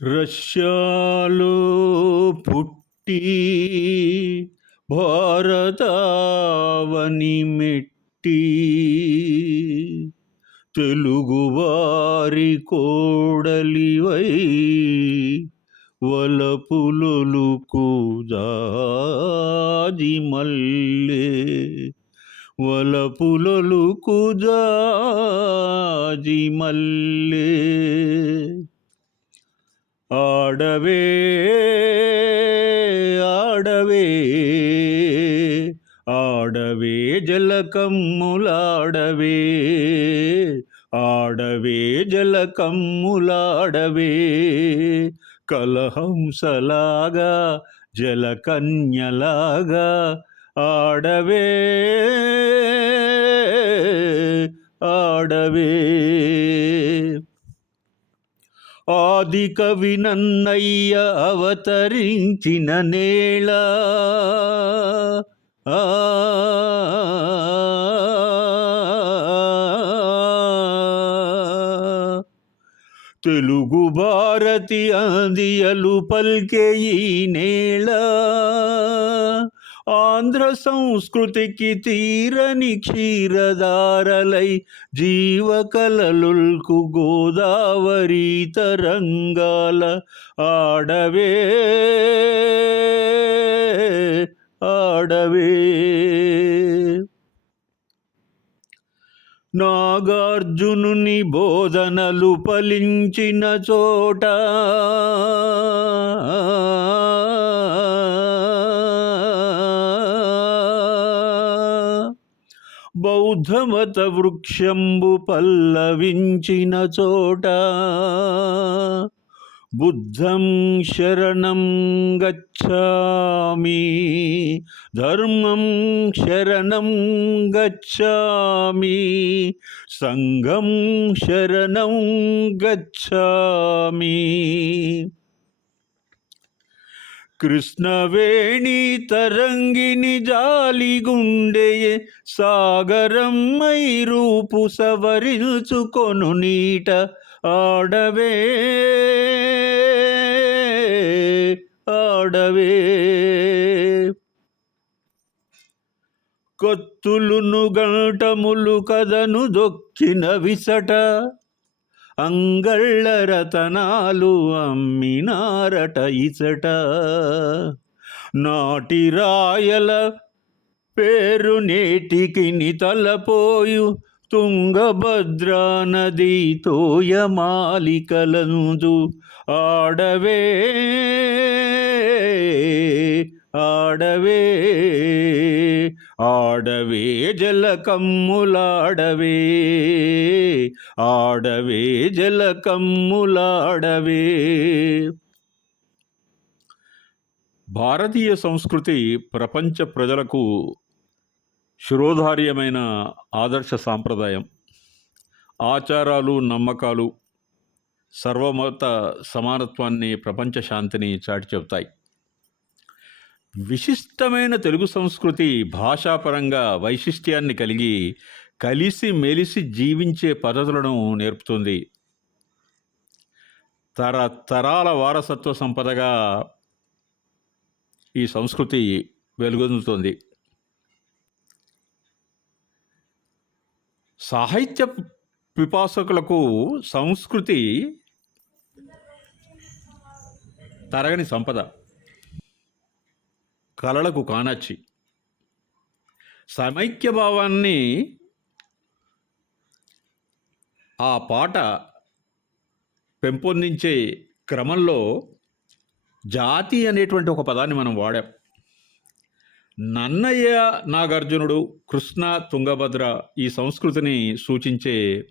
రష్యాలో పుట్టి భారతావని మెట్టి తెలుగువారి కోడలివై వలపులొలుకు జాజి మల్లె వలపులొలుకు జాజి మల్లె ఆడవే ఆడవే ఆడవే జలకమ్ములాడవే ఆడవే జలకమ్ములాడవే కలహంసలాగా జలకన్యలాగా ఆడవే ఆడవే ఆది కవి నన్నయ్య అవతరించిన నేల తెలుగు భారతి అందియలు పల్కే ఈ నేల ఆంధ్ర సంస్కృతికి తీరని క్షీరదారలై జీవకలలుల్కు గోదావరి తరంగాల ఆడవే ఆడవే నాగార్జునుని బోధనలు ఫలించిన చోట బౌద్ధమత వృక్షంబు పల్లవించిన చోట బుద్ధం శరణం గచ్ఛామి ధర్మం శరణం గచ్ఛామి సంఘం శరణం గచ్ఛామి కృష్ణవేణి తరంగిణి జాలిగుండెయే సాగరమ్మై రూపు సవరించుకొను నీట ఆడవే ఆడవే కొత్తులును గంటములు కదను దొక్కిన విసట అంగళ్ళ రతనాలు అమ్మినారట ఇసట నాటి రాయల పేరు నేటికి తలపోయు తుంగభద్రా నది తోయమాలికలందు ఆడవే ఆడవే ఆడవే జలకమ్ములాడవే ఆడవే జలకమ్ములాడవే. భారతీయ సంస్కృతి ప్రపంచ ప్రజలకు శిరోధార్యమైన ఆదర్శ సాంప్రదాయం. ఆచారాలు, నమ్మకాలు సర్వమత సమానత్వాన్ని, ప్రపంచ శాంతిని చాటి చెబుతాయి. విశిష్టమైన తెలుగు సంస్కృతి భాషాపరంగా వైశిష్ట్యాన్ని కలిగి కలిసి మెలిసి జీవించే పద్ధతులను నేర్పుతుంది. తరతరాల వారసత్వ సంపదగా ఈ సంస్కృతి వెలుగొందుతుంది. సాహిత్య పిపాసకులకు సంస్కృతి తరగని సంపద, కళలకు కానచ్చి. సమైక్య భావాన్ని ఆ పాట పెంపొందించే క్రమంలో జాతి అనేటువంటి ఒక పదాన్ని మనం వాడాం. నన్నయ్య, నాగార్జునుడు, కృష్ణ, తుంగభద్ర ఈ సంస్కృతిని సూచించే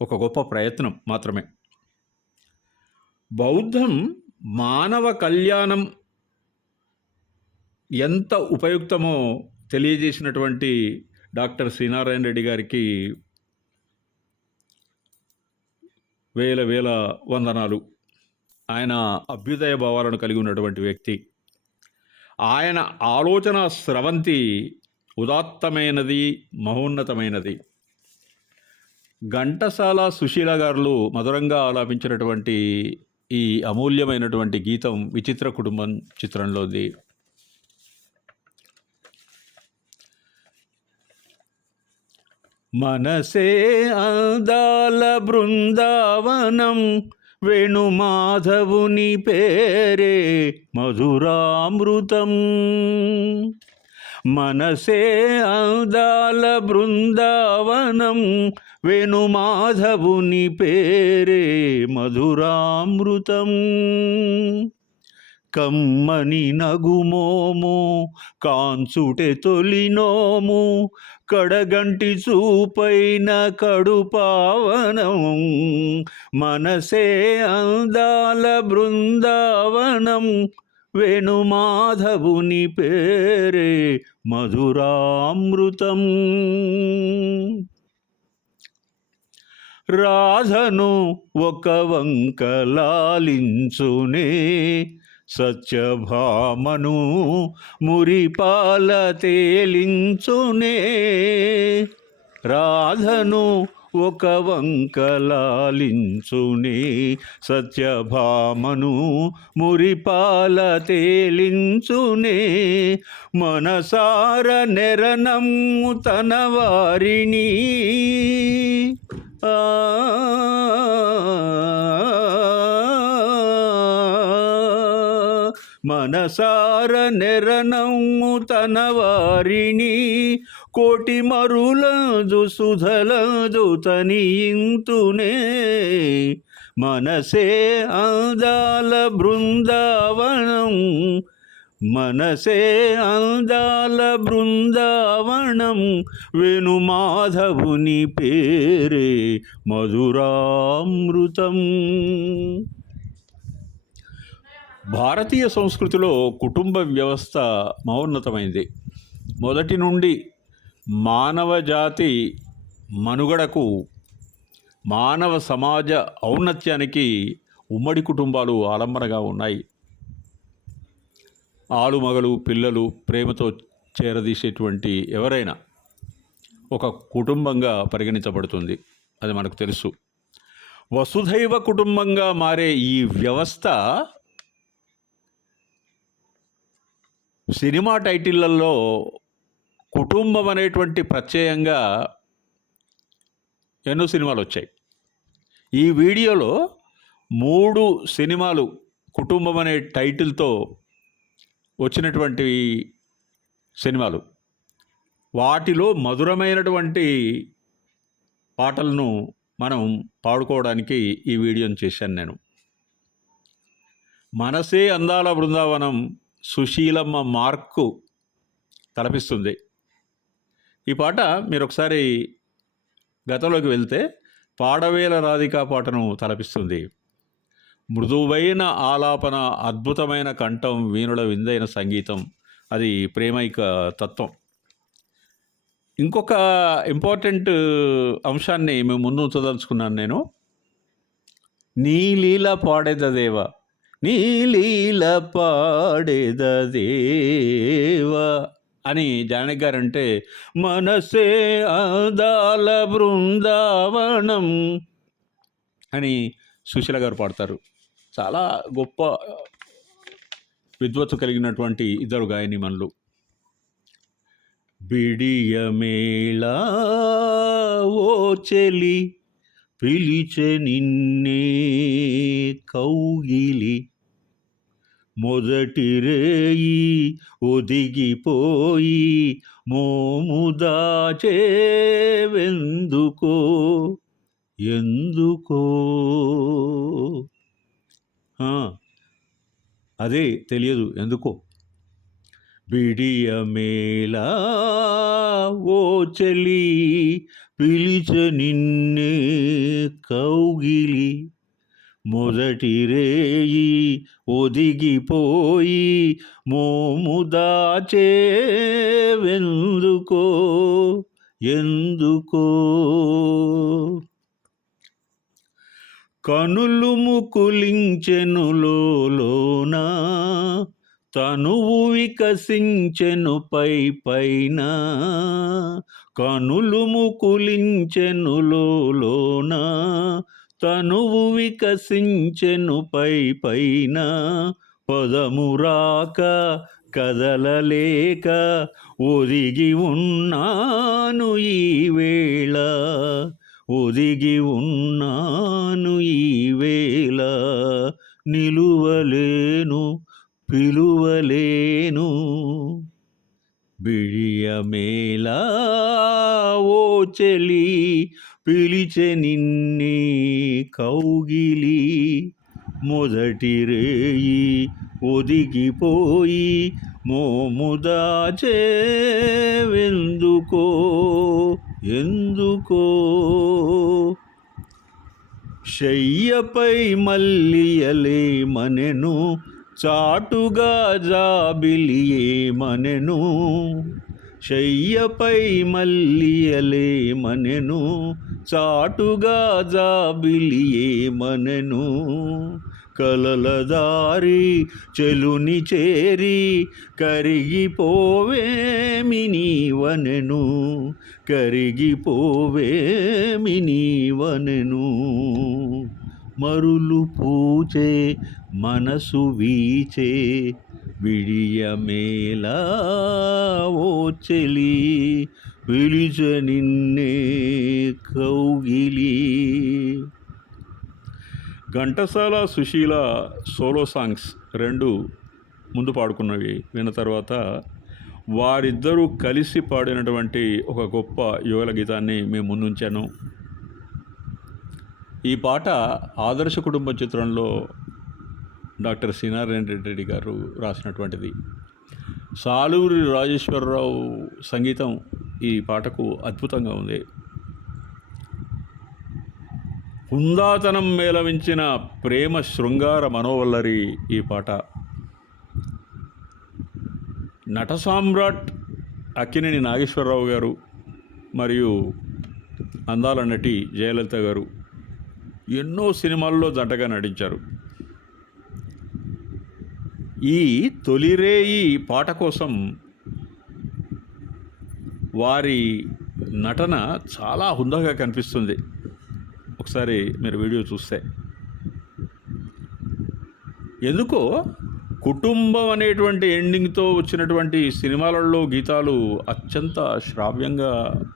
ఒక గొప్ప ప్రయత్నం మాత్రమే. బౌద్ధం మానవ కళ్యాణం ఎంత ఉపయుక్తమో తెలియజేసినటువంటి డాక్టర్ శ్రీనారాయణ రెడ్డి గారికి వేల వేల వందనాలు. ఆయన అభ్యుదయ భావాలను కలిగి ఉన్నటువంటి వ్యక్తి. ఆయన ఆలోచన స్రవంతి ఉదాత్తమైనది, మహోన్నతమైనది. ఘంటసాల, సుశీల గారులు మధురంగా ఆలాపించినటువంటి ఈ అమూల్యమైనటువంటి గీతం 'విచిత్ర కుటుంబం' చిత్రంలోది. మనసే అందాల బృందావనం, వేణుమాధవుని పేరే మధురామృతం. మనసే అందాల బృందావనం, వేణుమాధవుని పేరే మధురామృతం. కమ్మని నగుమోము కాంచుటె తొలినోము, కడగంటి చూపైన కడుపావనం. మనసే అందాల బృందావనం, వేణుమాధవుని పేరే మధురామృతం. రాధను ఒక వంక లాలించునే, సత్యభామను మురిపాల తేలించునే. రాధను ఒక వంక లాలించునే, సత్యభామను మురిపాల తేలించునే. మనసార నెరనమ్ము తన వారిని, మనసార నెరనమ్ము తన వారిని, కోటి మరులదు సుధలదు తనియింతునే. మనసే అందాల బృందావనం, మనసే అందాల బృందావనం, వేణుమాధవుని పేరే మధురామృతం. భారతీయ సంస్కృతిలో కుటుంబ వ్యవస్థ మహోన్నతమైంది. మొదటి నుండి మానవ జాతి మనుగడకు, మానవ సమాజ ఔన్నత్యానికి ఉమ్మడి కుటుంబాలు ఆలంబనగా ఉన్నాయి. ఆలుమగలు పిల్లలు ప్రేమతో చేరదీసేటువంటి ఎవరైనా ఒక కుటుంబంగా పరిగణించబడుతుంది. అది మనకు తెలుసు. వసుధైవ కుటుంబంగా మారే ఈ వ్యవస్థ సినిమా టైటిళ్లలో కుటుంబం అనేటువంటి ప్రత్యయంగా ఎన్నో సినిమాలు వచ్చాయి. ఈ వీడియోలో 3 సినిమాలు కుటుంబం అనే టైటిల్తో వచ్చినటువంటి సినిమాలు, వాటిలో మధురమైనటువంటి పాటలను మనం పాడుకోవడానికి ఈ వీడియోని చేశాను నేను. మనసే అందాల బృందావనం సుశీలమ్మ మార్కు తలపిస్తుంది. ఈ పాట మీరు ఒకసారి గతంలోకి వెళ్తే పాడవేల రాధికా పాటను తలపిస్తుంది. మృదువైన ఆలాపన, అద్భుతమైన కంఠం, వీణుల విందైన సంగీతం, అది ప్రేమైక తత్వం. ఇంకొక ఇంపార్టెంట్ అంశాన్ని మేము ముందు ఉంచదలుచుకున్నాను నేను. నీ లీల పాడేదదేవా, నీ లీల పాడేదదేవా అని జానకి గారు అంటే, మనసే అందాల బృందావనం అని సుశీల గారు పాడతారు. చాలా గొప్ప విద్వత్తు కలిగినటువంటి ఇద్దరు గాయనిమణులు. బిడియమేళా ఓ చెలి, పిలిచె నిన్నే కౌగిలి, మొదటి రేయి ఒదిగిపోయి మోము దాచేవెందుకో, ఎందుకో. అదే తెలియదు ఎందుకో. బిడియమేళా ఓ చెలి, పిలిచె నిన్నే కౌగిలి, మొదటి రేయి ఒదిగిపోయి మోము దాచేవెందుకో, ఎందుకో. కనులు ముకులించెను లోన, తనువు వికసించెను పై పైన. కనులు ముకులించెను లోన, తనువు వికసించెను పై పైన, పదమురాక కదలలేక ఒదిగి ఉన్నాను ఈవేళ, ఒదిగి ఉన్నాను ఈవేళ. నిలువలేను పిలువలేను బిడియమేలా ఓ చెలి, పిలిచె నిన్నే కౌగిలి. మొదటి రేయి ఒదిగిపోయి మోముదాచేవెందుకో, ఎందుకో. శయ్యపై మల్లియలేమనెను, చాటుగా జాబిలియేమనెను. శయ్యపై మల్లియలేమనెను, చాటుగా జాబిలియేమనెను. కలలదారి చెలుని చేరి కరిగిపోవేమి నీవనెను, కరిగిపోవేమి నీవనెను. మరులు పూచే మనసు వీచే విడియమేలా ఓ చెలి, పిలిచె నిన్నే కౌగిలి. ఘంటసాల సుశీల సోలో సాంగ్స్ 2 ముందు పాడుకున్నవి విన్న తర్వాత వారిద్దరూ కలిసి పాడినటువంటి ఒక గొప్ప యుగల గీతాన్ని మేము ముందుంచాను. ఈ పాట ఆదర్శ కుటుంబ చిత్రంలో డాక్టర్ సి నారాయణ రెడ్డి గారు రాసినటువంటిది. సాలూరి రాజేశ్వరరావు సంగీతం ఈ పాటకు అద్భుతంగా ఉంది. హుందాతనం మేళవించిన ప్రేమ శృంగార మనోవల్లరి ఈ పాట. నట సామ్రాట్ అక్కినేని నాగేశ్వరరావు గారు మరియు అందాల నటి జయలలిత గారు ఎన్నో సినిమాల్లో జంటగా నటించారు. ఈ తొలిరేయి పాట కోసం వారి నటన చాలా హుందాగా కనిపిస్తుంది. ఒకసారి మీరు వీడియో చూస్తే ఎందుకో కుటుంబం అనేటువంటి ఎండింగ్తో వచ్చినటువంటి సినిమాలలో గీతాలు అత్యంత శ్రావ్యంగా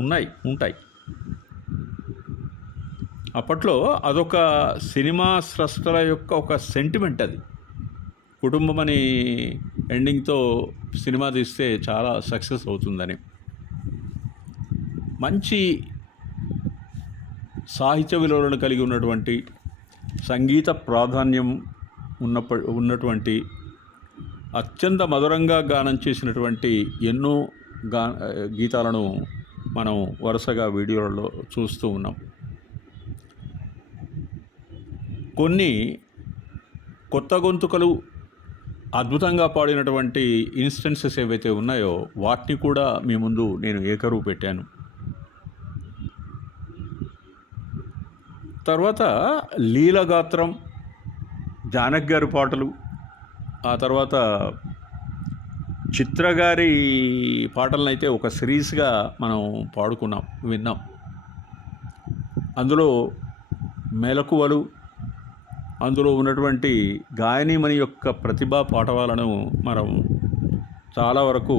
ఉంటాయి. అప్పట్లో అదొక సినిమా స్రష్టల యొక్క ఒక సెంటిమెంట్. అది కుటుంబం అని ఎండింగ్తో సినిమా తీస్తే చాలా సక్సెస్ అవుతుందని. మంచి సాహిత్య విలువలను కలిగి ఉన్నటువంటి, సంగీత ప్రాధాన్యం ఉన్నటువంటి, అత్యంత మధురంగా గానం చేసినటువంటి ఎన్నో గీతాలను మనం వరుసగా వీడియోలలో చూస్తూ ఉన్నాం. కొన్ని కొత్త గొంతుకలు అద్భుతంగా పాడినటువంటి ఇన్స్టెన్సెస్ ఏవైతే ఉన్నాయో వాటిని కూడా మీ ముందు నేను ఏకరువు పెట్టాను. తర్వాత లీలగాత్రం, జానకి గారి పాటలు, ఆ తర్వాత చిత్ర గారి పాటలను అయితే ఒక సిరీస్గా మనం విన్నాం. అందులో మెలకువలు, అందులో ఉన్నటువంటి గాయనీమణి యొక్క ప్రతిభా పాటవాలను మనం చాలా వరకు